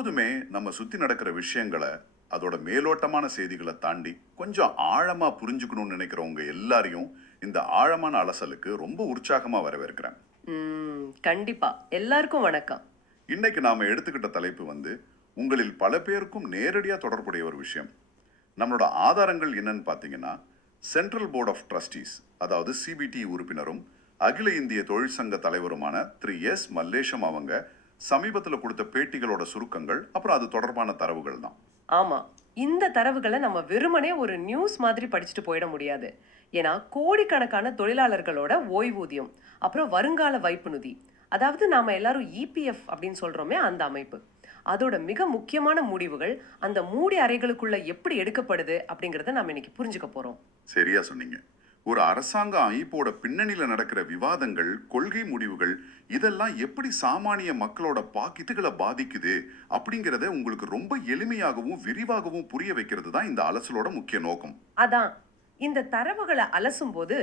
எப்போதுமே நம்ம சுத்தி நடக்கிற விஷயங்களை அதோட மேலோட்டமான செய்திகளை தாண்டி கொஞ்சம் ஆழமா புரிஞ்சுக்கணும்னு நினைக்கிறவங்க எல்லாரையும் இந்த ஆழமான அலசலுக்கு ரொம்ப உற்சாகமா வரவேற்கிறேன். கண்டிப்பா. எல்லாருக்கும் வணக்கம். இன்னைக்கு நாம எடுத்துக்கிட்ட தலைப்பு உங்களில் பல பேருக்கும் நேரடியா தொடர்புடைய ஒரு விஷயம். நம்மளோட ஆதாரங்கள் என்னன்னு பார்த்தீங்கன்னா, சென்ட்ரல் போர்ட் ஆஃப் ட்ரஸ்டீஸ், அதாவது சிபிடி உறுப்பினரும் அகில இந்திய தொழிற்சங்க தலைவருமான எஸ் மல்லேஷம் அவங்க சமீபத்தில் கொடுத்த பேட்டிகளோட சுருக்கங்கள், அப்புறம் அது தொடர்பான தரவுகள் தான். ஆமா. இந்த தரவுகளை நம்ம வெறுமனே ஒரு நியூஸ் மாதிரி படிச்சுட்டு போயிட முடியாது. ஏன்னா கோடிக்கணக்கான தொழிலாளர்களோட ஓய்வூதியம், அப்புறம் வருங்கால வைப்பு நிதி, அதாவது நாம எல்லாரும் இபிஎஃப் அப்படின்னு சொல்றோமே அந்த அமைப்பு, அதோட மிக முக்கியமான முடிவுகள் அந்த மூடி அறைகளுக்குள்ள எப்படி எடுக்கப்படுது அப்படிங்கறத நாம இன்னைக்கு புரிஞ்சுக்க போறோம். சரியா சொன்னீங்க. ஒரு அரசாங்க அமைப்போட பின்னணியில நடக்கிற விவாதங்கள், கொள்கை முடிவுகள், இதெல்லாம் எப்படி சாமானிய மக்களோட பாக்கெட்டுகளை பாதிக்குது அப்படிங்கறத உங்களுக்கு ரொம்ப எளிமையாகவும் விரிவாகவும் புரிய வைக்கிறது தான் இந்த அலசலோட முக்கிய நோக்கம். அதான் இந்த தரவுகளை அலசும் போது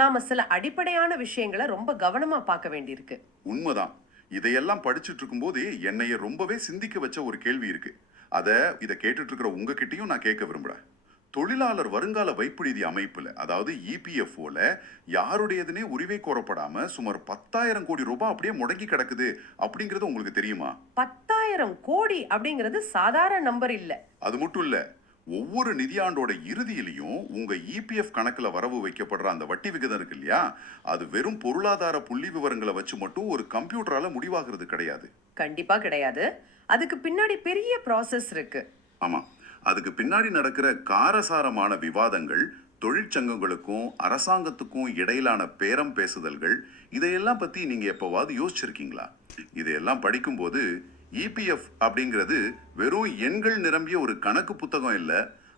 நாம சில அடிப்படையான விஷயங்களை ரொம்ப கவனமா பார்க்க வேண்டியிருக்கு. உண்மைதான். இதையெல்லாம் படிச்சுட்டு இருக்கும்போது என்னைய ரொம்பவே சிந்திக்க வச்ச ஒரு கேள்வி இருக்கு. இதை கேட்டுட்டு இருக்கிற உங்ககிட்டயும் நான் கேட்க விரும்புறேன். தொழிலாளர் வருங்கால வைப்பு நிதி அமைப்புல, அதாவது இபிஎஃப்ஓல யாருடையதுனே உரிமை கோரப்படாம சுமார் 10,000 கோடி ரூபாய் அப்படியே முடங்கி கிடக்குது அப்படிங்கிறது உங்களுக்கு தெரியுமா? 10,000 கோடி அப்படிங்கிறது சாதாரண நம்பர் இல்ல. அது மட்டும் இல்ல, ஒவ்வொரு நிதியாண்டோட இறுதியிலையும் உங்க இபிஎஃப் கணக்குல வரவு வைக்கப்படுற அந்த வட்டி விகிதம் இருக்கு இல்லையா, அது வெறும் பொருளாதார புள்ளி விவரங்களை வச்சு மட்டும் ஒரு கம்ப்யூட்டரால முடிவாகிறது கிடையாது. கண்டிப்பா கிடையாது. அதுக்கு பின்னாடி பெரிய ப்ராசஸ் இருக்கு. ஆமா, அதுக்கு பின்னாடி நடக்கிற காரசாரமான விவாதங்கள், தொழிற்சங்கங்களுக்கும் அரசாங்கத்துக்கும் இடையிலான பேரம் பேசுதல்கள், இதையெல்லாம் பத்தி நீங்க எப்பவாவது யோசிச்சிருக்கீங்களா? இதையெல்லாம் படிக்கும்போது இபிஎஃப் அப்படிங்கிறது வெறும் எண்கள் நிரம்பிய ஒரு கணக்கு புத்தகம் இல்ல,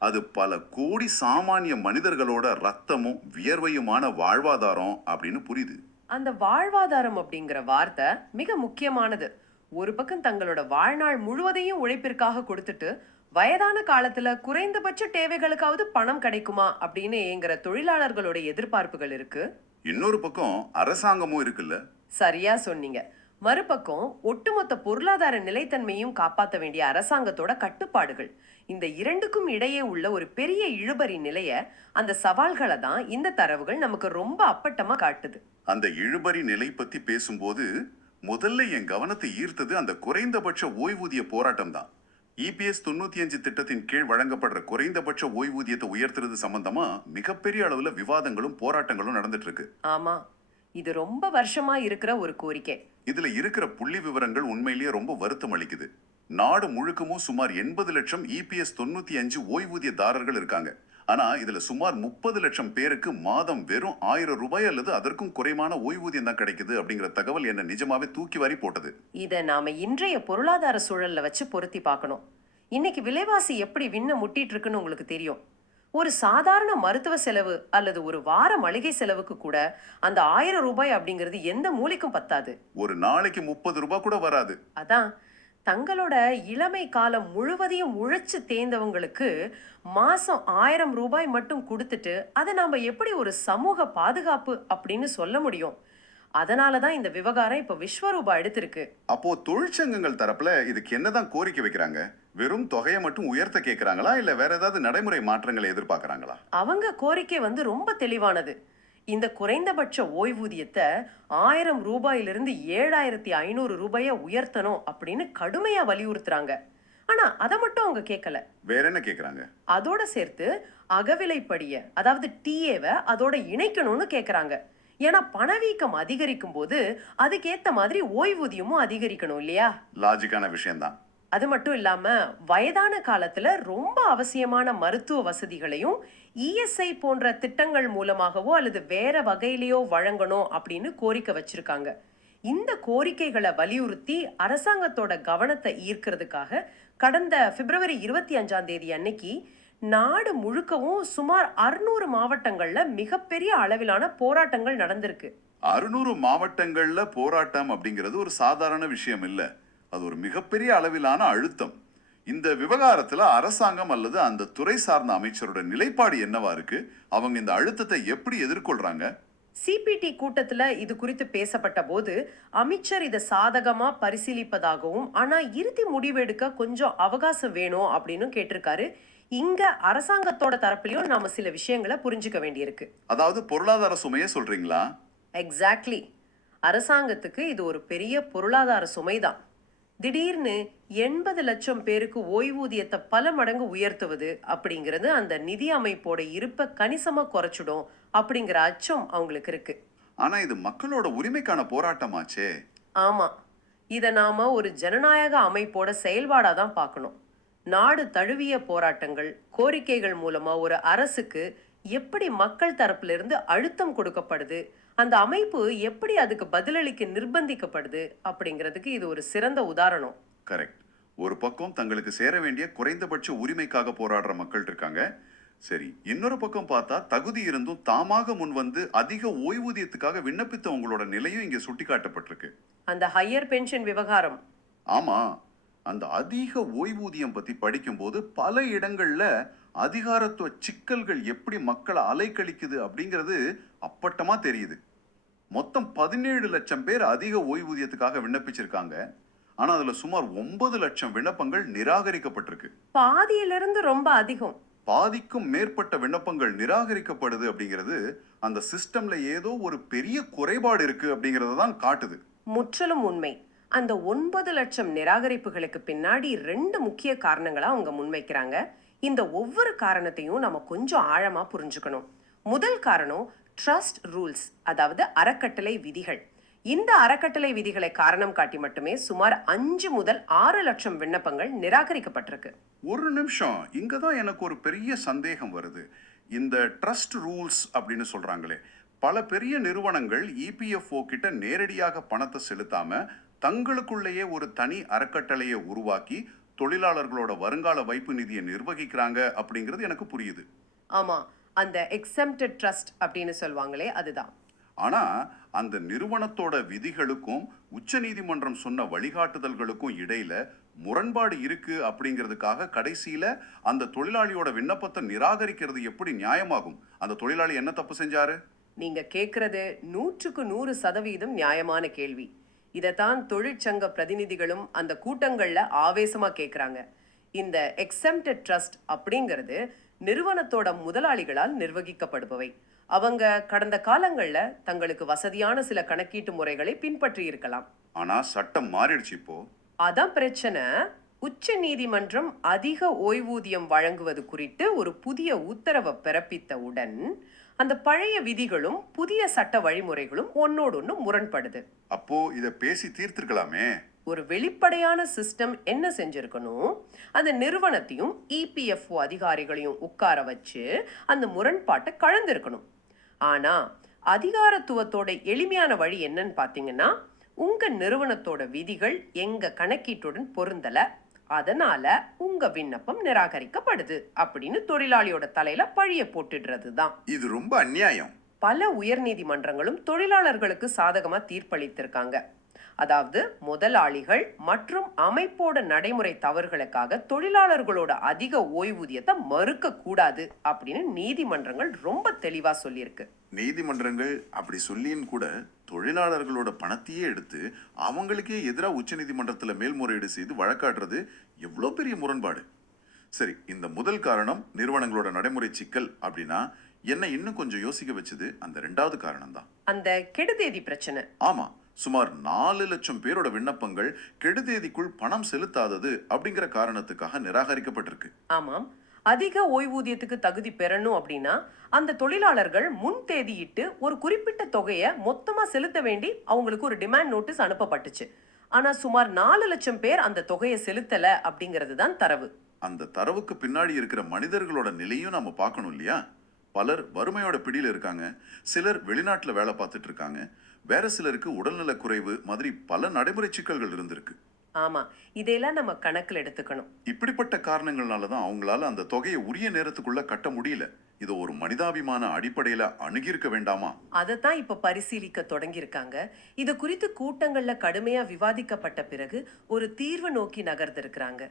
அது பல கோடி சாமானிய மனிதர்களோட ரத்தமும் வியர்வையுமான வாழ்வாதாரம் அப்படின்னு புரியுது. அந்த வாழ்வாதாரம் அப்படிங்கிற வார்த்தை மிக முக்கியமானது. ஒரு பக்கம் தங்களோட வாழ்நாள் முழுவதையும் உழைப்பிற்காக கொடுத்துட்டு வயதான காலத்துல குறைந்தபட்ச தேவைகளுக்காவது பணம் கிடைக்குமா அப்படின்னு ஏங்குற தொழிலாளர்களோட எதிர்பார்ப்புகள் இருக்கு. இன்னொரு பக்கம் அரசாங்கமும் இருக்குல்ல. சரியா சொன்னீங்க. மறுபக்கம் ஒட்டுமொத்த பொருளாதார நிலைத்தன்மையும் காப்பாற்ற வேண்டிய அரசாங்கத்தோட கட்டுப்பாடுகள். இந்த இரண்டுக்கும் இடையே உள்ள ஒரு பெரிய இழுபறி நிலைய, அந்த சவால்களை தான் இந்த தரவுகள் நமக்கு ரொம்ப அப்பட்டமா காட்டுது. அந்த இழுபறி நிலை பத்தி பேசும்போது முதல்ல என் கவனத்தை ஈர்த்தது அந்த குறைந்தபட்ச ஓய்வூதிய போராட்டம் தான். இபிஎஸ் 95 திட்டத்தின் கீழ் வழங்கப்படுற குறைந்தபட்ச ஓய்வூதியத்தை உயர்த்துறது சம்பந்தமா மிகப்பெரிய அளவுல விவாதங்களும் போராட்டங்களும் நடந்துட்டு இருக்கு. ஆமா, இது ரொம்ப வருஷமா இருக்கிற ஒரு கோரிக்கை. இதுல இருக்கிற புள்ளி விவரங்கள் உண்மையிலேயே ரொம்ப வருத்தம் அளிக்குது. நாடு முழுக்கமும் சுமார் 80 லட்சம் இபிஎஸ் 95 ஓய்வூதியதாரர்கள் இருக்காங்க. ஆனா இதுல சுமார் 30 லட்சம் பேருக்கு மாதம் வெறும் 1000 ரூபாய் அல்லது அதற்கும் குறைவான ஓய்வூதியம் தான் கிடைக்குது அப்படிங்கிற தகவல் என்ன நிஜமாவே தூக்கி வாரி போட்டது. இத நாம இன்றைய பொருளாதார சூழல்ல வச்சு பொருத்தி பார்க்கணும். இன்னைக்கு விலைவாசி எப்படி விண்ண முட்டிட்டு இருக்குன்னு உங்களுக்கு தெரியும். ஒரு சாதாரண மருத்துவ செலவு அல்லது ஒரு வார மளிகை செலவுக்கு கூட அந்த 1000 ரூபாய் அப்படிங்கிறது எந்த மூலைக்கும் பத்தாது. ஒரு நாளைக்கு 30 ரூபாய் கூட வராது. அதான் தங்களோட இளமை காலம் முழுவதையும் உழைச்சு தேர்ந்தவங்களுக்கு மாசம் 1000 ரூபாய் மட்டும் கொடுத்துட்டு அதை நாம எப்படி ஒரு சமூக பாதுகாப்பு அப்படின்னு சொல்ல முடியும்? அதனாலதான் இந்த விவகாரம் இப்ப விஸ்வரூபா எடுத்திருக்கு. அப்போ தொழிற்சங்கங்கள் தரப்புல இதுக்கு என்னதான் கோரிக்கை வைக்கிறாங்க? வெறும் தொகையை மட்டும் உயர்த்த கேட்கிறாங்களா, இல்ல வேற ஏதாவது நடைமுறை மாற்றங்களை எதிர்பார்க்கறாங்களா? அவங்க கோரிக்கை ரொம்ப தெளிவானது. இந்த குறைந்தபட்ச ஓய்வூதியத்தை 1000 ரூபாயிலிருந்து 7500 ரூபாய உயர்த்தணும் அப்படின்னு கடுமையா வலியுறுத்துறாங்க. ஆனா அதை மட்டும் அவங்க கேட்கல. வேற என்ன கேக்குறாங்க? அதோட சேர்த்து அகவிலைப்படிய, அதாவது டிஏவை அதோட இணைக்கணும்னு கேக்குறாங்க. ஏன்னா பணவீக்கம் அதிகரிக்கும் போது அதுக்கேத்த மாதிரி ஓய்வூதியமும் அதிகரிக்கணும் இல்லையா? லாஜிக்கான விஷயம்தான். அது மட்டும் இல்லாம வயதான காலத்துல ரொம்ப அவசியமான மருத்துவ வசதிகளையும் இஎஸ்ஐ போன்ற திட்டங்கள் மூலமாகவோ அல்லது வேற வகையிலேயோ வழங்கணும் அப்படின்னு கோரிக்கை வச்சிருக்காங்க. இந்த கோரிக்கைகளை வலியுறுத்தி அரசாங்கத்தோட கவனத்தை ஈர்க்கிறதுக்காக கடந்த பிப்ரவரி 25 அன்னைக்கு நாடு முழுக்கவும் சுமார் 600 மாவட்டங்கள்ல மிகப்பெரிய அளவிலான போராட்டங்கள் நடந்திருக்கு. 600 மாவட்டங்கள்ல போராட்டம் அப்படிங்கிறது ஒரு சாதாரண விஷயம் இல்ல. அது ஒரு மிகப்பெரிய அளவிலான அழுத்தம். இந்த விவகாரத்துல அரசாங்கம் அல்லது அந்த துறை சார்ந்த அமைச்சரோட நிலைப்பாடு என்னவா இருக்கு? அவங்க இந்த அழுத்தத்தை எப்படி எதிர்கொள்றாங்க? சிபிடி கூட்டத்துல இது குறித்து பேசப்பட்ட போது அமைச்சர் இதை சாதகமா பரிசீலிப்பதாகவும் ஆனா இறுதி முடிவெடுக்க கொஞ்சம் அவகாசம் வேணும் அப்படின்னு கேட்டிருக்காரு. இங்க அரசாங்கத்தோட தரப்புலயும் நாம சில விஷயங்களை புரிஞ்சுக்க வேண்டியிருக்கு. அதாவது பொருளாதார சுமையை சொல்றீங்களா? எக்ஸாக்ட்லி. அரசாங்கத்துக்கு இது ஒரு பெரிய பொருளாதார சுமைதான். திடீர்னு 80 லட்சம் பேருக்கு ஓய்வூதியத்தை பல மடங்கு உயர்த்துவது அப்படிங்கிறது அந்த நிதி அமைப்போட இருப்பை கணிசமா குறைச்சிடும் அப்படிங்கிற அச்சம் அவங்களுக்கு இருக்கு. ஆனா இது மக்களோட உரிமைக்கான போராட்டமாச்சே. ஆமா, இதை நாம ஒரு ஜனநாயக அமைப்போட செயல்பாடா தான் பார்க்கணும். நாடு தழுவிய போராட்டங்கள், கோரிக்கைகள் மூலமா ஒரு அரசுக்கு எப்படி மக்கள் தரப்புல இருந்து அழுத்தம் கொடுக்கப்படுது, அந்த அமைப்பு எப்படி அதுக்கு பதிலளிக்க நிர்பந்திக்கப்படுது அப்படிங்கிறதுக்கு இது ஒரு சிறந்த உதாரணம். கரெக்ட். ஒரு பக்கம் தங்களுக்கு சேர வேண்டிய குறைந்தபட்ச உரிமைக்காக போராடுற மக்கள் இருக்காங்க. சரி, இன்னொரு பக்கம் பார்த்தா தகுதி இருந்தும் தாமாக முன் வந்து அதிக ஓய்வூதியத்துக்காக விண்ணப்பித்தவங்களோட நிலையும் இங்க சுட்டிக்காட்டப்பட்டிருக்கு. அந்த ஹையர் பென்ஷன் விவகாரம். ஆமா, அந்த அதிக ஓய்வூதியம் பத்தி படிக்கும்போது பல இடங்கள்ல அதிகாரத்துவ சிக்கல்கள் எப்படி மக்களை அலைக்கழிக்குது அப்படிங்கிறது அப்பட்டமா தெரியுது. மொத்தம் 17 லட்சம் பேர் அதிக ஓய்வூதியத்துக்காக விண்ணப்பிச்சிருக்காங்க. ஆனா அதுல சுமார் 9 லட்சம் விண்ணப்பங்கள் நிராகரிக்கப்பட்டிருக்கு. பாதியிலிருந்து ரொம்ப அதிகம். பாதிக்கும் மேற்பட்ட விண்ணப்பங்கள் நிராகரிக்கப்படுது அப்படிங்கிறது அந்த சிஸ்டம்ல ஏதோ ஒரு பெரிய குறைபாடு இருக்கு அப்படிங்கறத தான் காட்டுது. முற்றிலும் உண்மை. அந்த 9 லட்சம் நிராகரிப்புகளுக்கு பின்னாடி 2 முக்கிய காரணங்களை அவங்க முன்வைக்கிறாங்க. இந்த ஒவ்வொரு காரணத்தையும் நம்ம கொஞ்சம் ஆழமா புரிஞ்சுக்கணும். முதல் காரணம் ட்ரஸ்ட் ரூல்ஸ், அதாவது அறக்கட்டளை விதிகள். இந்த அறக்கட்டளை விதிகளை காரணம் காட்டி மட்டுமே சுமார் 5 முதல் 6 லட்சம் விண்ணப்பங்கள் நிராகரிக்கப்பட்டிருக்கு. ஒரு நிமிஷம், இங்க தான் எனக்கு ஒரு பெரிய சந்தேகம் வருது. இந்த ட்ரஸ்ட் ரூல்ஸ் அப்படின்னு சொல்றாங்களே, பல பெரிய நிறுவனங்கள் இபிஎஃப்ஓ கிட்ட நேரடியாக பணத்தை செலுத்தாம தங்களுக்குள்ளேயே ஒரு தனி அறக்கட்டளையை உருவாக்கி தொழிலாளர்களோட வருங்கால வைப்பு நிதியை நிர்வகிக்கிறாங்க அப்படிங்கிறது எனக்கு புரியுது. ஆமா, அந்த எக்ஸம்ப்டட் ட்ரஸ்ட் அப்படின்னு சொல்வாங்களே அதுதான். ஆனா அந்த நிறுவனத்தோட விதிகளுக்கும் உச்சநீதிமன்றம் சொன்ன வழிகாட்டுதல்களுக்கும் இடையில முரண்பாடு இருக்கு அப்படிங்கிறதுக்காக கடைசியில அந்த தொழிலாளியோட விண்ணப்பத்தை நிராகரிக்கிறது எப்படி நியாயமாகும்? அந்த தொழிலாளி என்ன தப்பு செஞ்சாரு? நீங்க கேட்கறது 100% நியாயமான கேள்வி. இதைத்தான் தொழிற்சங்க பிரதிநிதிகளும் அந்த கூட்டங்கள்ல ஆவேசமா கேட்குறாங்க. இந்த எக்ஸம்ப்டட் ட்ரஸ்ட் அப்படிங்கிறது நிறுவனத்தோட முதலாளிகளால் நிர்வகிக்கப்படுபவை. அவங்க கடந்த காலங்கள்ல தங்களுக்கு வசதியான சில கணக்கீட்டு முறைகளை பின்பற்றி இருக்கலாம். ஆனா சட்டம் மாறிடுச்சு இப்போ. அதான் பிரச்சனை. உச்ச நீதிமன்றம் அதிக ஓய்வூதியம் வழங்குவது குறித்து ஒரு புதிய உத்தரவை பிறப்பித்தவுடன் அந்த பழைய விதிகளும் புதிய சட்ட வழிமுறைகளும் ஒன்னோடொன்னு முரண்படுது. அப்போ இத பேசி தீர்த்திருக்கலாமே. ஒரு வெளிப்படையான சிஸ்டம் என்ன செஞ்சிருக்கணும், அந்த நிறுவனத்தையும் இபிஎஃப்ஓ அதிகாரிகளையும் உட்கார வச்சு அந்த முரண்பாட்டை கலந்திருக்கணும். ஆனா அதிகாரத்துவத்தோட எளிமையான வழி என்னன்னு பாத்தீங்கன்னா, உங்க நிறுவனத்தோட விதிகள் எங்க கணக்கீட்டுடன் பொருந்தல, அதனால உங்க விண்ணப்பம் நிராகரிக்கப்படுது அப்படின்னு தொழிலாளியோட தலையில பழிய போட்டுடுறது தான். இது ரொம்ப அநியாயம். பல உயர்நீதிமன்றங்களும் தொழிலாளர்களுக்கு சாதகமா தீர்ப்பளித்திருக்காங்க. அதாவது முதலாளிகள் மற்றும் அமைப்போட நடைமுறை தவறுகளுக்காக தொழிலாளர்களோட அதிக ஓய்வூதியத்தை மறுக்க கூடாது அப்படின்னு நீதிமன்றங்கள் ரொம்ப தெளிவா சொல்லியிருக்கு. நீதிமன்றங்கள் அப்படி சொல்லியும் கூட தொழிலாளர்களோட பணத்தையே எடுத்து அவங்களுக்கே எதிராக உச்ச நீதிமன்றத்துல மேல்முறையீடு செய்து வழக்காடுறது எவ்வளோ பெரிய முரண்பாடு. சரி, இந்த முதல் காரணம் நிறுவனங்களோட நடைமுறை சிக்கல் அப்படின்னா என்ன இன்னும் கொஞ்சம் யோசிக்க வச்சது அந்த 2வது காரணம் தான், அந்த கெடுதேதி பிரச்சனை. ஆமா, சுமார் 4 லட்சம் பேரோட விண்ணப்பங்கள் கெடுதேதிக்குள் பணம் செலுத்தாதது அப்படிங்கிற காரணத்துக்காக நிராகரிக்கப்பட்டிருக்கு. ஆமாம், அதிக ஓய்வூதியத்துக்கு தகுதி பெறணும் அப்படின்னா அந்த தொழிலாளர்கள் முன் தேதியிட்டு ஒரு குறிப்பிட்ட தொகையை மொத்தமா செலுத்த வேண்டி அவங்களுக்கு ஒரு டிமாண்ட் நோட்டீஸ் அனுப்பப்பட்டுச்சு. ஆனா சுமார் 4 லட்சம் பேர் அந்த தொகையை செலுத்தல அப்படிங்கிறது தான் தரவு. அந்த தரவுக்கு பின்னாடி இருக்கிற மனிதர்களோட நிலையும் நம்ம பார்க்கணும் இல்லையா? பலர் வறுமையோட பிடியில் இருக்காங்க, சிலர் வெளிநாட்டுல வேலை பார்த்துட்டு இருக்காங்க, வேற சிலருக்கு உடல்நல குறைவு மாதிரி பல நடைமுறை சிக்கல்கள் இருந்திருக்கு. ஆமா, இதையெல்லாம் நம்ம கணக்கில் எடுத்துக்கணும். இப்படிப்பட்ட காரணங்கள்னால தான் அவங்களால அந்த தொகையை உரிய நேரத்துக்குள்ள கட்ட முடியல. இதை ஒரு மனிதாபிமான அடிப்படையில அணுகியிருக்க வேண்டாமா? அதைத்தான் இப்ப பரிசீலிக்க தொடங்கியிருக்காங்க. இது குறித்து கூட்டங்கள்ல கடுமையா விவாதிக்கப்பட்ட பிறகு ஒரு தீர்வு நோக்கி நகர்ந்திருக்கிறாங்க.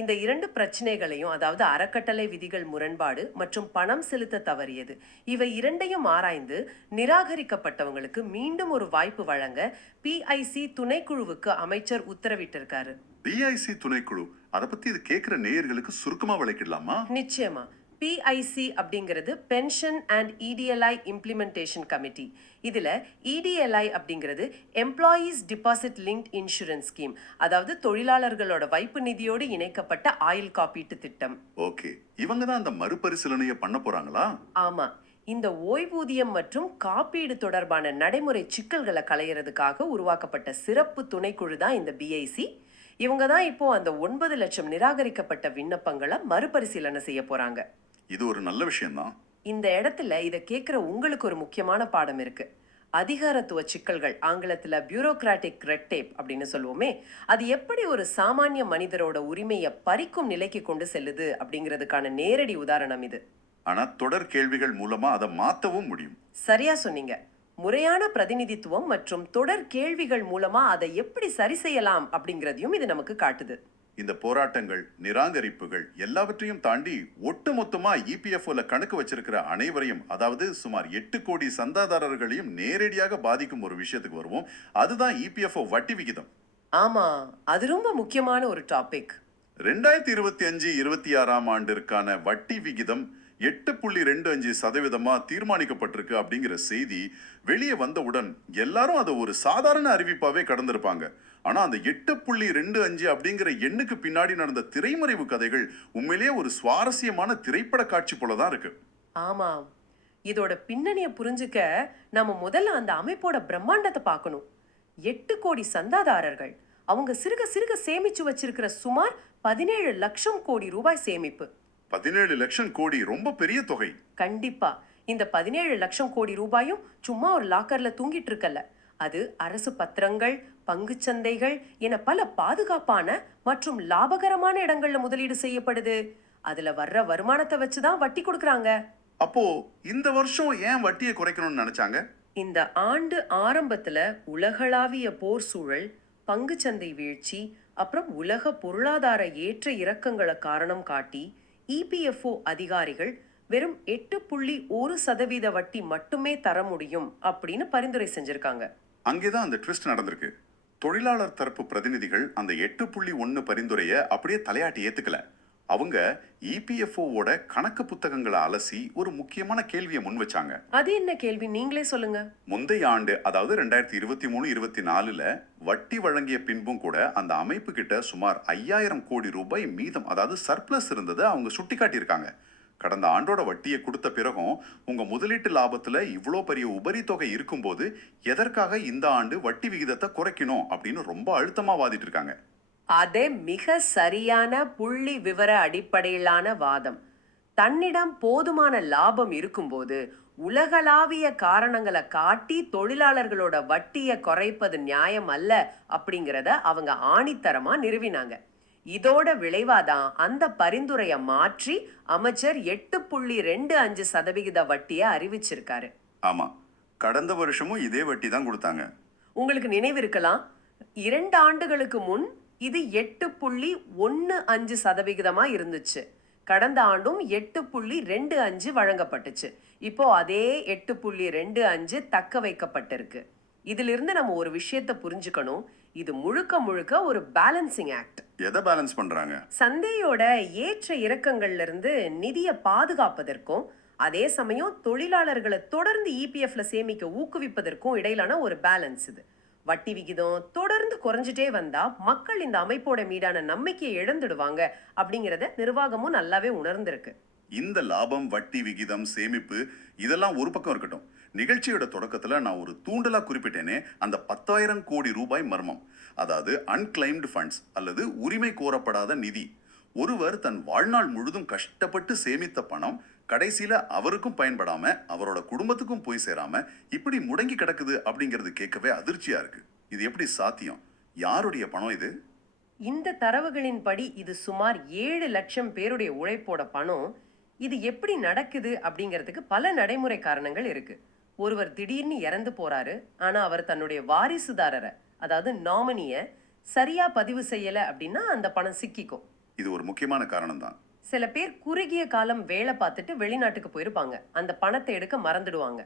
இந்த இரண்டு பிரச்சனைகளையும், அதாவது அறக்கட்டளை விதிகள் முரண்பாடு மற்றும் பணம் செலுத்த தவறியது, இவை இரண்டையும் ஆராய்ந்து நிராகரிக்கப்பட்டவங்களுக்கு மீண்டும் ஒரு வாய்ப்பு வழங்க பிஐசி துணைக்குழுவுக்கு அமைச்சர் உத்தரவிட்டிருக்காரு. பிஐசி துணைக்குழு, அதை பத்தி இது கேட்கிற நேயர்களுக்கு சுருக்கமா விளக்கிடலாமா? நிச்சயமா. பிஐசி அப்படிங்கிறது pension and EDLI implementation committee. இதுல இடிஎல்ஐ அப்படிங்கிறது employees deposit linked insurance scheme, அதாவது தொழிலாளர்களோட வைப்பு நிதியோடு இணைக்கப்பட்ட ஆயுள் காப்பீட்டு திட்டம். ஓகே, இவங்க தான் அந்த மறுபரிசீலனையை பண்ண போறாங்களா? ஆமா. இந்த ஓய்வூதியம் மற்றும் காப்பீடு தொடர்பான நடைமுறை சிக்கல்களை களையறதுக்காக உருவாக்கப்பட்ட சிறப்பு துணைக்குழு தான் இந்த பிஐசி. இவங்க தான் இப்போ அந்த 9 லட்சம் நிராகரிக்கப்பட்ட விண்ணப்பங்களை மறுபரிசீலனை செய்ய போறாங்க. இது ஒரு நல்ல விஷயம்தான். இந்த இடத்துல இதை கேட்குற உங்களுக்கு ஒரு முக்கியமான பாடம் இருக்கு. அதிகாரத்துவ சிக்கல்கள், ஆங்கிலத்துல பியூரோக்ராட்டிக் ரெட் டேப் அப்படின்னு சொல்லுவோமே, அது எப்படி ஒரு சாமானிய மனிதரோட உரிமையை பறிக்கும் நிலைக்கு கொண்டு செல்லுது அப்படிங்கிறதுக்கான நேரடி உதாரணம் இது. ஆனா தொடர் கேள்விகள் மூலமா அதை மாத்தவும் முடியும். சரியா சொன்னீங்க. முறையான பிரதிநிதித்துவம் மற்றும் தொடர் கேள்விகள் மூலமா அதை எப்படி சரி செய்யலாம் அப்படிங்கிறதையும் இது நமக்கு காட்டுது. இந்த போராட்டங்கள், நிராகரிப்புகள் எல்லாவற்றையும் தாண்டி ஒட்டுமொத்தமா இபிஎஃப்ஓல கணக்கு வச்சிருக்கிற அனைவரையும், அதாவது சுமார் 8 கோடி சந்தாதாரர்களையும் நேரடியாக பாதிக்கும் ஒரு விஷயத்துக்கு வருவோம். அதுதான் இபிஎஃப்ஓ வட்டி விகிதம். ஆமா, அது ரொம்ப முக்கியமான ஒரு டாபிக். 2025-26 ஆண்டிற்கான வட்டி விகிதம் 8.25% தீர்மானிக்கப்பட்டிருக்கு அப்படிங்கிற செய்தி வெளியே வந்தவுடன் எல்லாரும் அதை ஒரு சாதாரண அறிவிப்பாவே கடந்திருப்பாங்க. ஆனா அந்த 8.25 அப்படிங்கிற எண்ணுக்கு பின்னாடி நடந்த திரைமறைவு கதைகள் உண்மையிலேயே ஒரு சுவாரஸ்யமான திரைப்பட காட்சி போலதான் இருக்கு. ஆமா, இதோட பின்னணியை புரிஞ்சுக்க நம்ம முதல்ல அந்த அமைப்போட பிரம்மாண்டத்தை பார்க்கணும். 8 கோடி சந்தாதாரர்கள், அவங்க சிறுக சிறுக சேமிச்சு வச்சிருக்கிற சுமார் 17 லட்சம் கோடி ரூபாய் சேமிப்பு. 17 லட்சம் கோடி ரொம்ப பெரிய தொகை. கண்டிப்பா. இந்த 17 லட்சம் கோடி ரூபாயும் சும்மா ஒரு லாக்கர்ல தூங்கிட்டு இருக்கல. அது அரசு பத்திரங்கள், பங்குச்சந்தைகள் என பல பாதுகாப்பான மற்றும் லாபகரமான இடங்கள்ல முதலீடு செய்யப்படுது. அதுல வர்ற வருமானத்தை வச்சுதான் வட்டி கொடுக்கறாங்க. அப்போ இந்த வருஷம் ஏன் வட்டியை குறைக்கணும்னு நினைச்சாங்க? இந்த ஆண்டு ஆரம்பத்துல உலகளாவிய போர் சூழல், பங்குச்சந்தை வீழ்ச்சி, அப்புறம் உலக பொருளாதார ஏற்ற இறக்கங்களை காரணம் காட்டி இபிஎஃப்ஓ அதிகாரிகள் வெறும் 8.1% வட்டி மட்டுமே தர முடியும் அப்படின்னு பரிந்துரை செஞ்சிருக்காங்க. அங்கேதான் அந்த ட்விஸ்ட் நடந்திருக்கு. தொழிலாளர் தரப்பு பிரதிநிதிகள் அந்த 8.1 பரிந்துரையை அப்படியே தலையாட்டி ஏத்துக்கல. அவங்க இபிஎஃப்ஓவோட கணக்கு புத்தகங்களை அலசி ஒரு முக்கியமான கேள்வியை முன் வச்சாங்க. அது என்ன கேள்வி, நீங்களே சொல்லுங்க. முந்தைய ஆண்டு, அதாவது 2023-24 வட்டி வழங்கிய பின்பும் கூட அந்த அமைப்பு கிட்ட சுமார் 5000 கோடி ரூபாய் மீதம், அதாவது சர்ப்ளஸ் இருந்ததை அவங்க சுட்டி காட்டியிருக்காங்க. கடந்த ஆண்டோட வட்டியை கொடுத்த பிறகும் உங்க முதலீட்டு லாபத்துல இவ்வளோ பெரிய உபரி தொகை இருக்கும்போது எதற்காக இந்த ஆண்டு வட்டி விகிதத்தை குறைக்கணும் அப்படின்னு ரொம்ப அழுத்தமா வாதிட்டு இருக்காங்க. அதே மிக சரியான புள்ளி விவர அடிப்படையிலான வாதம். தன்னிடம் போதுமான லாபம் இருக்கும்போது உலகளாவிய காரணங்களை காட்டி தொழிலாளர்களோட வட்டியை குறைப்பது நியாயம் அல்ல அப்படிங்கிறத அவங்க ஆணித்தரமா நிறுவினாங்க. இதோட விளைவாதான் அந்த பரிந்துரையை மாற்றி அமைச்சர் 8.25% வட்டியை அறிவிச்சிருக்காரு. ஆமா, கடந்த வருஷமும் இதே வட்டி தான் கொடுத்தாங்க. உங்களுக்கு நினைவிருக்கலாம், 2 ஆண்டுகளுக்கு முன் இது 8.15% இருந்துச்சு. கடந்த ஆண்டும் 8.25 வழங்கப்பட்டுச்சு. இப்போ அதே 8.25 தக்க வைக்கப்பட்டிருக்கு. இதிலிருந்து நம்ம ஒரு விஷயத்தை புரிஞ்சுக்கணும். இது முழுக்க முழுக்க ஒரு பேலன்சிங் ஆக்ட். எதை பேலன்ஸ் பண்றாங்க? சந்தையோட ஏற்ற இறக்கங்கள்ல இருந்து நிதியை பாதுகாப்பதற்கும் அதே சமயம் தொழிலாளர்களை தொடர்ந்து இபிஎஃப்ல சேமிக்க ஊக்குவிப்பதற்கும் இடையிலான ஒரு பேலன்ஸ் இது. வட்டி விகிதம் தொடர்ந்து குறைஞ்சிட்டே வந்தா மக்கள் இந்த அமைப்போட மீதான நம்பிக்கையை இழந்துடுவாங்க அப்படிங்கறத நிர்வாகமும் நல்லாவே உணர்ந்திருக்கு. இந்த லாபம், வட்டி விகிதம், சேமிப்பு இதெல்லாம் ஒரு பக்கம் இருக்கட்டும். நிகழ்ச்சியோட தொடக்கத்துல நான் ஒரு தூண்டலா குறிப்பிட்டேனே, அந்த 10,000 கோடி ரூபாய் மர்மம், அதாவது அன்கிளைம்டு ஃபண்ட்ஸ் அல்லது உரிமை கோரப்படாத நிதி. ஒருவர் தன் வாழ்நாள் முழுதும் கஷ்டப்பட்டு சேமித்த பணம் கடைசியில அவருக்கும் பயன்படாம அவரோட குடும்பத்துக்கும் போய் சேராம இப்படி முடங்கி கிடக்குது அப்படிங்கிறது கேட்கவே அதிர்ச்சியா இருக்கு. இது எப்படி சாத்தியம்? யாருடைய பணம் இது? இந்த தரவுகளின் படி இது சுமார் 7 லட்சம் பேருடைய உழைப்போட பணம். இது எப்படி நடக்குது அப்படிங்கிறதுக்கு பல நடைமுறை காரணங்கள் இருக்கு. ஒருவர் திடீர்னு இறந்து போறாரு, ஆனா அவர் தன்னுடைய வாரிசுதாரரை, அதாவது நாமினிய சரியா பதிவு செய்யல அப்படின்னா அந்த பணம் சிக்கிக்கும். இது ஒரு முக்கியமான காரணம் தான். சில பேர் குறுகிய காலம் வேலை பார்த்துட்டு வெளிநாட்டுக்கு போயிருப்பாங்க, அந்த பணத்தை எடுக்க மறந்துடுவாங்க.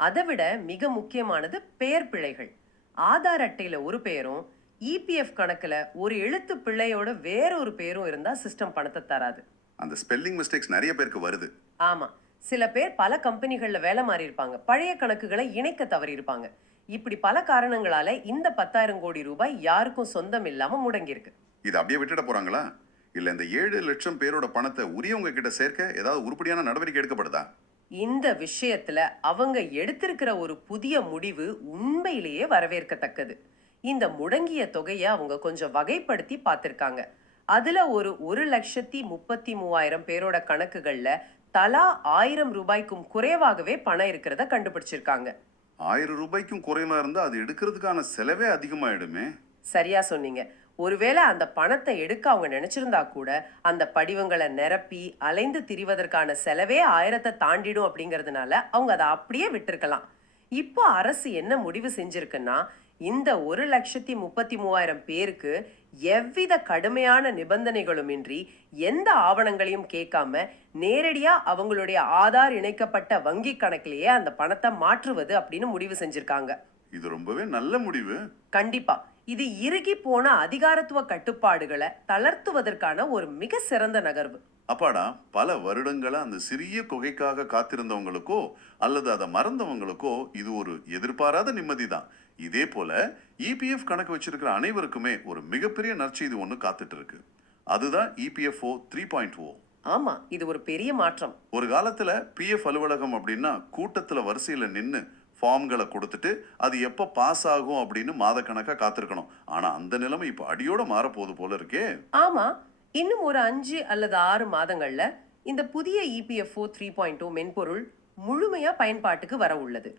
அதை விட மிக முக்கியமானது பெயர் பிழைகள். ஆதார் அட்டையில ஒரு பெயரும் இபிஎஃப் கணக்குல ஒரு எழுத்து பிழையோட வேற ஒரு பெயரும் இருந்தா சிஸ்டம் பணத்தை தராது. அந்த ஸ்பெல்லிங் மிஸ்டேக்ஸ் நிறைய பேருக்கு வருது. ஆமா, சில பேர் பல கம்பெனிகள்ல வேலை மாறி இருப்பாங்க, பழைய கணக்குகளை இணைக்க தவறி இருப்பாங்க. இப்படி பல காரணங்களால இந்த 10,000 கோடி ரூபாய் யாருக்கும் சொந்தம் இல்லாம முடங்கியிருக்கு. இது அப்படியே விட்டுட போறாங்களா? இல்ல இந்த 7 லட்சம் பேரோட பணத்தை உரியவங்க கிட்ட சேர்க்க ஏதாவது உருப்படியான நடவடிக்கை எடுக்கப்படுதா? இந்த விஷயத்துல அவங்க எடுத்திருக்கிற ஒரு புதிய முடிவு உண்மையிலேயே வரவேற்கத்தக்கது. இந்த முடங்கிய தொகையை அவங்க கொஞ்சம் வகைப்படுத்தி பார்த்திருக்காங்க. அதுல ஒரு 1,33,000 பேரோட கணக்குகள்ல தலா 1,000 ரூபாய்க்கும் குறைவாகவே பணம் இருக்கிறத கண்டுபிடிச்சிருக்காங்க. 1000 ரூபாய்க்கும் குறைவா இருந்தா அது எடுக்கிறதுக்கான செலவே அதிகமாயிடுமே. சரியா சொன்னீங்க. ஒருவேளை அந்த பணத்தை எடுக்க அவங்க நினைச்சிருந்தா கூட அந்த படிவங்களை நிரப்பி அலைந்து திரிவதற்கான செலவே 1000 தாண்டிடும் அப்படிங்கிறதுனால அவங்க அதை அப்படியே விட்டிருக்கலாம். இப்போ அரசு என்ன முடிவு செஞ்சிருக்குன்னா, இந்த 1,33,000 பேருக்கு எவ்வித கடுமையான நிபந்தனைகளுமின்றி எந்த ஆவணங்களையும் கேட்காம நேரடியா அவங்களுடைய ஆதார் இணைக்கப்பட்ட வங்கி கணக்கிலேயே அந்த பணத்தை மாற்றுவது அப்படின்னு முடிவு செஞ்சிருக்காங்க. இது ரொம்பவே நல்ல முடிவு. கண்டிப்பா இது இறுகி போன அதிகாரத்துவ கட்டுப்பாடுகளை தளர்த்துவதற்கான ஒரு மிக சிறந்த நகர்வு. அப்பாடா, பல வருடங்களா அந்த சிறிய கொகைக்காக காத்திருந்தவங்களுக்கோ அல்லது அதை மறந்தவங்களுக்கோ இது ஒரு எதிர்பாராத நிம்மதி தான். இதே போல இபிஎஃப் கணக்கு வச்சிருக்கிற அனைவருக்குமே ஒரு மிகப்பெரிய நற்செய்தி ஒன்று காத்துட்டு இருக்கு. அதுதான் இபிஎஃப்ஓ 3.0. ஆமா, இது ஒரு பெரிய மாற்றம். ஒரு காலத்துல பிஎஃப் அலுவலகம் அப்படின்னா கூட்டத்துல வரிசையில நின்று ஃபார்ம்களை கொடுத்துட்டு அது எப்போ பாஸ் ஆகும் அப்படின்னு மாதக்கணக்கா காத்திருக்கணும். ஆனா அந்த நிலைமை இப்போ அடியோட மாறப்போகுது போல இருக்கே. ஆமா, இன்னும் ஒரு 5 அல்லது 6 மாதங்கள்ல இந்த புதிய இபிஎஃப்ஓ 3.0 மென்பொருள் முழுமையா பயன்பாட்டுக்கு வர உள்ளது.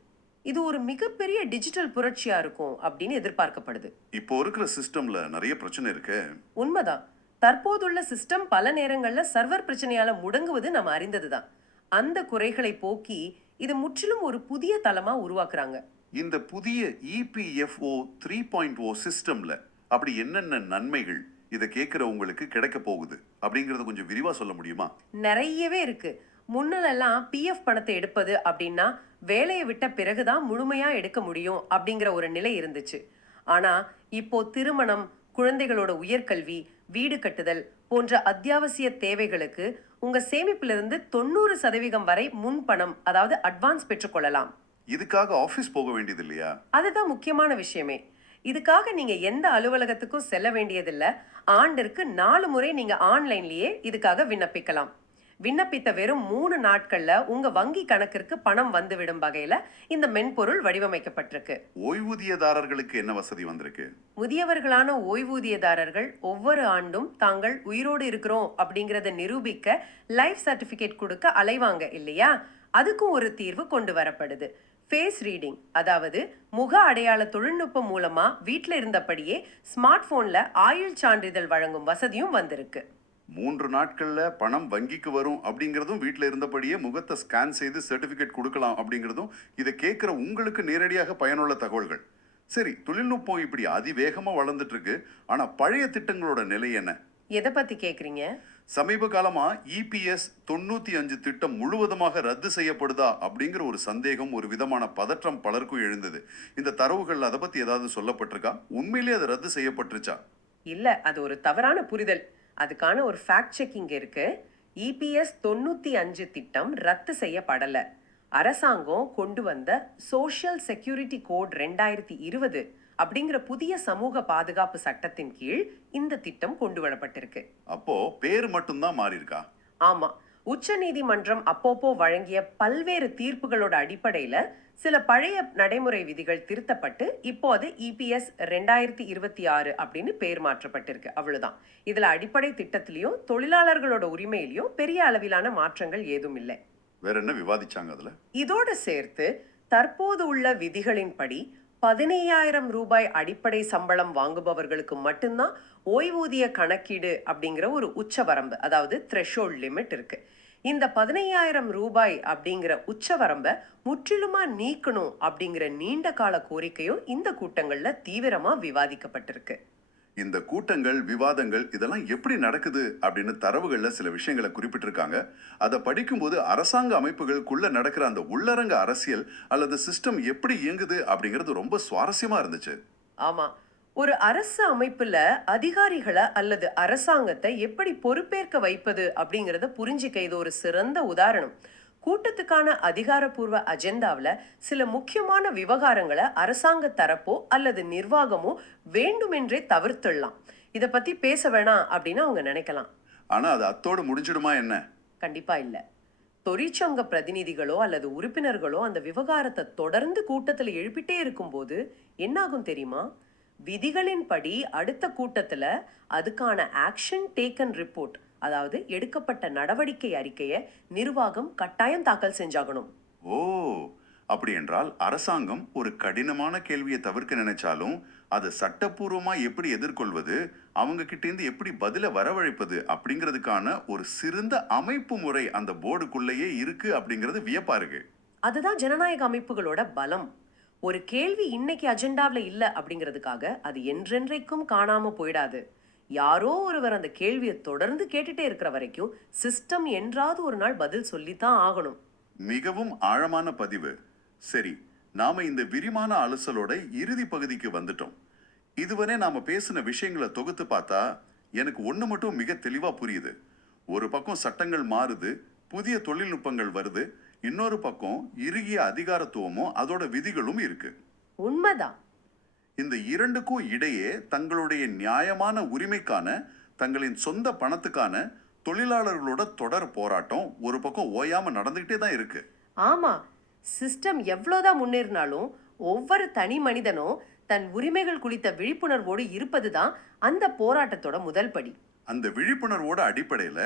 இது ஒரு மிகப்பெரிய டிஜிட்டல் புரட்சியா இருக்கும் அப்படின்னு எதிர்பார்க்கப்படுது. இப்போ இருக்கிற சிஸ்டம்ல நிறைய பிரச்சனை இருக்கு. உண்மைதான். தற்போதுள்ள சிஸ்டம் பல நேரங்கள்ல சர்வர் பிரச்சனையால முடங்குவது நம்ம அறிந்ததுதான். அந்த குறைகளை போக்கி இது முற்றிலும் ஒரு புதிய தளமா உருவாக்குறாங்க. இந்த புதிய இபிஎஃப்ஓ 3.0 சிஸ்டம்ல அப்படி என்னென்ன நன்மைகள் இதை கேட்கிற உங்களுக்கு கிடைக்க போகுது அப்படிங்கறத கொஞ்சம் விரிவா சொல்ல முடியுமா? நிறையவே இருக்கு. முன்னெல்லாம் பிஎஃப் பணத்தை எடுப்பது அப்படின்னா வேலையை விட்ட பிறகுதான் முழுமையா எடுக்க முடியும் அப்படிங்கிற ஒரு நிலை இருந்துச்சு. ஆனா இப்போ திருமணம், குழந்தைகளோட உயர்கல்வி, வீடு கட்டுதல் போன்ற அத்தியாவசிய தேவைகளுக்கு உங்க சேமிப்பிலிருந்து 90% வரை முன்பணம், அதாவது அட்வான்ஸ் பெற்றுக்கொள்ளலாம். இதுக்காக ஆபீஸ் போக வேண்டியது இல்லையா? அதுதான் முக்கியமான விஷயமே. இதுக்காக நீங்க எந்த அலுவலகத்துக்கும் செல்ல வேண்டியதில்ல. ஆண்டிற்கு 4 முறை நீங்க ஆன்லைன்லயே இதுக்காக விண்ணப்பிக்கலாம். விண்ணப்பித்த வெறும் 3 நாட்கள்ல உங்க வங்கி கணக்கிற்கு பணம் வந்துவிடும் வகையில இந்த மென்பொருள் வடிவமைக்கப்பட்டிருக்கு. ஓய்வூதியதாரர்களுக்கு என்ன வசதி வந்திருக்கு? முதியவர்களான ஓய்வூதியதாரர்கள் ஒவ்வொரு ஆண்டும் தாங்கள் உயிரோடு இருக்கிறோம் அப்படிங்கறத நிரூபிக்க லைஃப் சர்டிபிகேட் கொடுக்க அலைவாங்க இல்லையா? அதுக்கும் ஒரு தீர்வு கொண்டு வரப்படுது. ஃபேஸ் ரீடிங், அதாவது முக அடையாள தொழில்நுட்பம் மூலமா வீட்டில் இருந்தபடியே ஸ்மார்ட் போன்ல ஆயுள் சான்றிதழ் வழங்கும் வசதியும் வந்திருக்கு. 3 நாட்கள்ல பணம் வங்கிக்கு வரும் அப்படிங்கிறதும், வீட்டில் இருந்தபடியே முகத்தை ஸ்கேன் செய்து சர்டிபிகேட் கொடுக்கலாம் அப்படிங்கிறதும் இதை கேட்குற உங்களுக்கு நேரடியாக பயனுள்ள தகவல்கள். சரி, தொழில்நுட்பம் இப்படி அதிவேகமா வளர்ந்துட்டு இருக்கு. ஆனா பழைய திட்டங்களோட நிலை என்ன? எதை பத்தி கேக்குறீங்க? சமீப காலமா இபிஎஸ் 95 திட்டம் முழுவதுமாக ரத்து செய்யப்படுதா அப்படிங்கிற ஒரு சந்தேகம், ஒரு விதமான பதற்றம் பலருக்கும் எழுந்தது. இந்த தரவுகள் அதை பத்தி ஏதாவது சொல்லப்பட்டிருக்கா? உண்மையிலேயே அது ரத்து செய்யப்பட்டுருச்சா? இல்ல, அது ஒரு தவறான புரிதல். அதுக்கான ஒரு ஃபேக்ட் செக்கிங் இருக்கு. இபிஎஸ் 95 திட்டம் ரத்து செய்யப்படல. அரசாங்கம் கொண்டு வந்த சோஷியல் செக்யூரிட்டி கோட் 2020 அப்படிங்கிற புதிய சமூக பாதுகாப்பு சட்டத்தின் கீழ் இந்த திட்டம் கொண்டு வரப்பட்டிருக்கு. அப்போ பேர் மட்டும்தான் மாறி இருக்கா? ஆமா, உச்ச நீதிமன்றம் அப்பப்போ வழங்கிய பல்வேறு தீர்ப்புகளோட அடிப்படையில சில பழைய நடைமுறை விதிகள் திருத்தப்பட்டு இப்போது இபிஎஸ் 2026 அப்படின்னு பேர் மாற்றப்பட்டிருக்கு. அவ்வளவுதான். இதுல அடிப்படை திட்டத்திலையும் தொழிலாளர்களோட உரிமையிலையும் பெரிய அளவிலான மாற்றங்கள் ஏதும் இல்லை. வேற என்ன விவாதிச்சாங்க அதுல? இதோடு சேர்த்து தற்போது உள்ள விதிகளின்படி 15,000 ரூபாய் அடிப்படை சம்பளம் வாங்குபவர்களுக்கு மட்டும்தான் ஓய்வூதிய கணக்கீடு அப்படிங்கிற ஒரு உச்ச வரம்பு, அதாவது த்ரெஷோல்ட் லிமிட் இருக்கு. இந்த 15,000 ரூபாய் அப்படிங்கிற உச்சவரம்ப முற்றிலுமா நீக்கணும் அப்படிங்கிற நீண்ட கால கோரிக்கையும் இந்த கூட்டங்கள்ல தீவிரமா விவாதிக்கப்பட்டிருக்கு. இந்த கூட்டங்கள், விவாதங்கள் இதெல்லாம் எப்படி நடக்குது அப்படின்னு தரவுகள்ல சில விஷயங்களை குறிப்பிட்டிருக்காங்க. அதை படிக்கும்போது அரசாங்க அமைப்புகளுக்குள்ள நடக்கிற அந்த உள்ளரங்க அரசியல் அல்லது சிஸ்டம் எப்படி இயங்குது அப்படிங்கிறது ரொம்ப சுவாரஸ்யமா இருந்துச்சு. ஆமா, ஒரு அரசு அமைப்புல அதிகாரிகளை அல்லது அரசாங்கத்தை எப்படி பொறுப்பேற்க வைப்பது அப்படிங்கறத புரிஞ்சுக்க இது ஒரு சிறந்த உதாரணம். கூட்டத்துக்கான அதிகாரப்பூர்வ அஜெண்டாவில் சில முக்கியமான விவகாரங்களை அரசாங்க தரப்போ அல்லது நிர்வாகமோ வேண்டுமென்றே தவிர்த்துடலாம். இதை பத்தி பேச வேணாம் அப்படின்னு அவங்க நினைக்கலாம். ஆனா அது அத்தோடு முடிஞ்சிடுமா என்ன? கண்டிப்பா இல்ல. தொழிற்சங்க பிரதிநிதிகளோ அல்லது உறுப்பினர்களோ அந்த விவகாரத்தை தொடர்ந்து கூட்டத்தில் எழுப்பிட்டே இருக்கும்போது என்னாகும் தெரியுமா? விதிகளின்படி அடுத்த கூட்டத்துல அதுக்கான ஆக்ஷன் டேக்கன் ரிப்போர்ட், அதாவது எடுக்கப்பட்ட நடவடிக்கை அறிக்கையை நிர்வாகம் கட்டாயம் தாக்கல் செஞ்சாகணும். ஓ, அப்படி என்றால் அரசாங்கம் ஒரு கடினமான கேள்வியை தவிர்க்க நினைச்சாலும் அதை சட்டப்பூர்வமா எப்படி எதிர்கொள்வது, அவங்க கிட்ட இருந்து எப்படி பதில வரவழைப்பது அப்படிங்கிறதுக்கான ஒரு சிறந்த அமைப்பு முறை அந்த போர்டுக்குள்ளேயே இருக்கு அப்படிங்கிறது வியப்பா இருக்கு. அதுதான் ஜனநாயக அமைப்புகளோட பலம். ஒரு கேள்வி இன்னைக்கு அஜெண்டாவில் இல்ல அப்படிங்கிறதுக்காக அது என்றென்றைக்கும் காணாம போயிடாது. யாரோ ஒருவர் அந்த கேள்வியை தொடர்ந்து கேட்டுட்டே இருக்கிற வரைக்கும் சிஸ்டம் என்றாவது ஒரு நாள் பதில் சொல்லித்தான் ஆகணும். மிகவும் ஆழமான பதிவு. சரி, நாம இந்த விரிவான அலசலோட இறுதி பகுதிக்கு வந்துட்டோம். இதுவரை நாம பேசின விஷயங்களை தொகுத்து பார்த்தா எனக்கு ஒண்ணு மட்டும் மிக தெளிவா புரியுது. ஒரு பக்கம் சட்டங்கள் மாறுது, புதிய தொழில்நுட்பங்கள் வருது, இன்னொரு பக்கம் இறுகிய அதிகாரத்துவமும் அதோட விதிகளும் இருக்கு. உண்மைதான். இந்த இரண்டுக்கும் இடையே தங்களுடைய நியாயமான உரிமைக்கான, தங்களின் சொந்த பணத்துக்கான தொழிலாளர்களோட தொடர் போராட்டம் ஒரு பக்கம் ஓயாம நடந்துகிட்டே தான் இருக்கு. ஆமா, சிஸ்டம் எவ்வளவுதான் முன்னேறினாலும் ஒவ்வொரு தனி மனிதனும் தன் உரிமைகள் குறித்த விழிப்புணர்வோடு இருப்பதுதான் அந்த போராட்டத்தோட முதல் படி. அந்த விழிப்புணர்வோட அடிப்படையில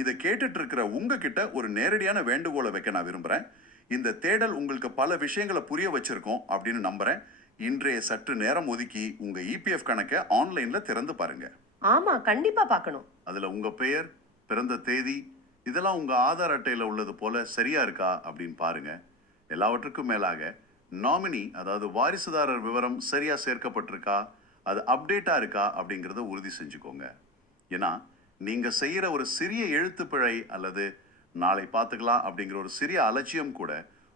இதை கேட்டுட்டு இருக்கிற உங்ககிட்ட ஒரு நேரடியான வேண்டுகோளை வைக்க நான் விரும்புறேன். இந்த தேடல் உங்களுக்கு பல விஷயங்களை புரிய வச்சிருக்கோம் அப்படின்னு நம்புறேன். இன்றைய சற்று நேரம் ஒதுக்கி உங்க இபிஎஃப் கணக்கை ஆன்லைன்ல திறந்து பாருங்க. ஆமா, கண்டிப்பா பார்க்கணும். அதுல உங்க பெயர், பிறந்த தேதி இதெல்லாம் உங்க ஆதார் அட்டையில உள்ளது போல சரியா இருக்கா அப்படின்னு பாருங்க. எல்லாவற்றுக்கும் மேலாக நாமினி, அதாவது வாரிசுதாரர் விவரம் சரியா சேர்க்கப்பட்டிருக்கா, அது அப்டேட்டா இருக்கா அப்படிங்கிறத உறுதி செஞ்சுக்கோங்க. ஏன்னா நீங்க செய்யற ஒரு சிறிய எழுத்துப்பிழை அல்லது நாளை பார்த்துக்கலாம் அப்படிங்கிற ஒரு சிறிய அலட்சியம் கூட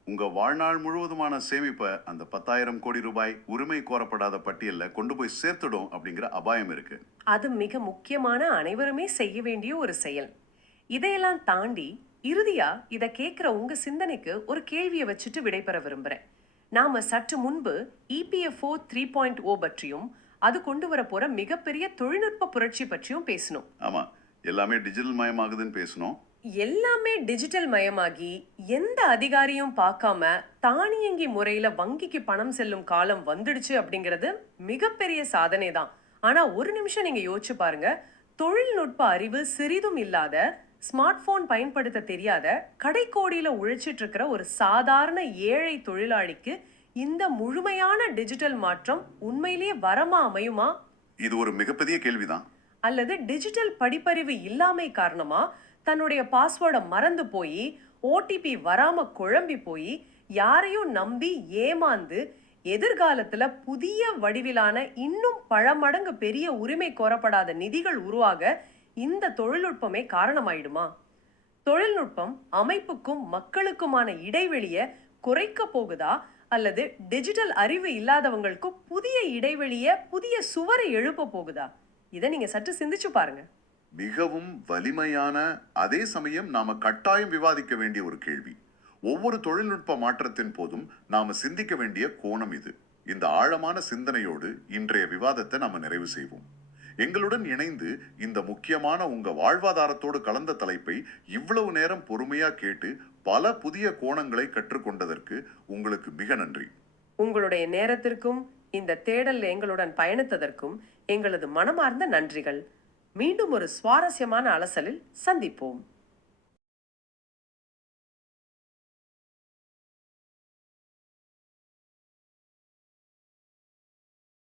உங்க வாழ்நாள் முழுவதுமான சேமிப்பை அந்த 10,000 கோடி ரூபாய் உரிமை கோரப்படாத பட்டியல்ல கொண்டு போய் சேர்த்துடும் அப்படிங்கிற அபாயம் இருக்கு. அது மிக முக்கியமான, அனைவருமே செய்ய வேண்டிய ஒரு செயல். இதையெல்லாம் தாண்டி இறுதியா இதை கேட்கிற உங்க சிந்தனைக்கு ஒரு கேள்வியை வச்சுட்டு விடைபெற விரும்புறேன். நாம சற்று முன்பு இபிஎஃப்ஓ 3.0 பற்றியும் அது கொண்டு வர போற மிகப்பெரிய தொழில்நுட்ப புரட்சி பற்றியும் பேசணும். ஆமா, எல்லாமே டிஜிட்டல் மயமாகுதுன்னு பேசணும். எல்லாமே டிஜிட்டல் மயமாகி எந்த அதிகாரியும் பார்க்காம தானியங்கி முறையில வங்கிக்கு பணம் செல்லும் காலம் வந்துடுச்சு அப்படிங்கிறது மிகப்பெரிய சாதனை தான். ஆனா ஒரு நிமிஷம் நீங்க யோசிச்சு பாருங்க. தொழில்நுட்ப அறிவு சிறிதும் இல்லாத, ஸ்மார்ட் போன் பயன்படுத்த தெரியாத, கடைக்கோடியில உழைச்சிட்டு இருக்கிற ஒரு சாதாரண ஏழை தொழிலாளிக்கு இந்த முழுமையான டிஜிட்டல் மாற்றம் உண்மையிலேயே வரமா அமையுமா? இது ஒரு மிகப்பெரிய கேள்விதான். அல்லது டிஜிட்டல் படிப்பறிவு இல்லாமை காரணமா தன்னுடைய பாஸ்வேர்டை மறந்து போய், ஓடிபி வராம குழம்பி போய், யாரையும் நம்பி ஏமாந்து எதிர்காலத்துல புதிய வடிவிலான இன்னும் பல மடங்கு பெரிய உரிமை கோரப்படாத நிதிகள் உருவாக இந்த தொழில்நுட்பமே காரணமாயிடுமா? தொழில்நுட்பம் அமைப்புக்கும் மக்களுக்குமான இடைவெளியை குறைக்க போகுதா, அல்லது டிஜிட்டல் அறிவு இல்லாதவங்களுக்கு புதிய இடைவெளியை, புதிய சுவரை எழுப்ப போகுதா? இதை நீங்க சற்று சிந்திச்சு பாருங்க. மிகவும் வலிமையான, அதே சமயம் நாம கட்டாயம் விவாதிக்க வேண்டிய ஒரு கேள்வி. ஒவ்வொரு தொழில்நுட்ப மாற்றத்தின் போதும் நாம சிந்திக்க வேண்டிய கோணம் இது. இந்த ஆழமான சிந்தனையோடு இன்றைய விவாதத்தை நாம நிறைவு செய்வோம். எங்களுடன் இணைந்து இந்த முக்கியமான உங்க வாழ்வாதாரத்தோடு கலந்த தலைப்பை இவ்வளவு நேரம் பொறுமையா கேட்டு பல புதிய கோணங்களை கற்றுக்கொண்டதற்கு உங்களுக்கு மிக நன்றி. உங்களுடைய நேரத்திற்கும் இந்த தேடல் எங்களுடன் பயணித்ததற்கும் எங்களது மனமார்ந்த நன்றிகள். மீண்டும் ஒரு சுவாரஸ்யமான அலசலில் சந்திப்போம்.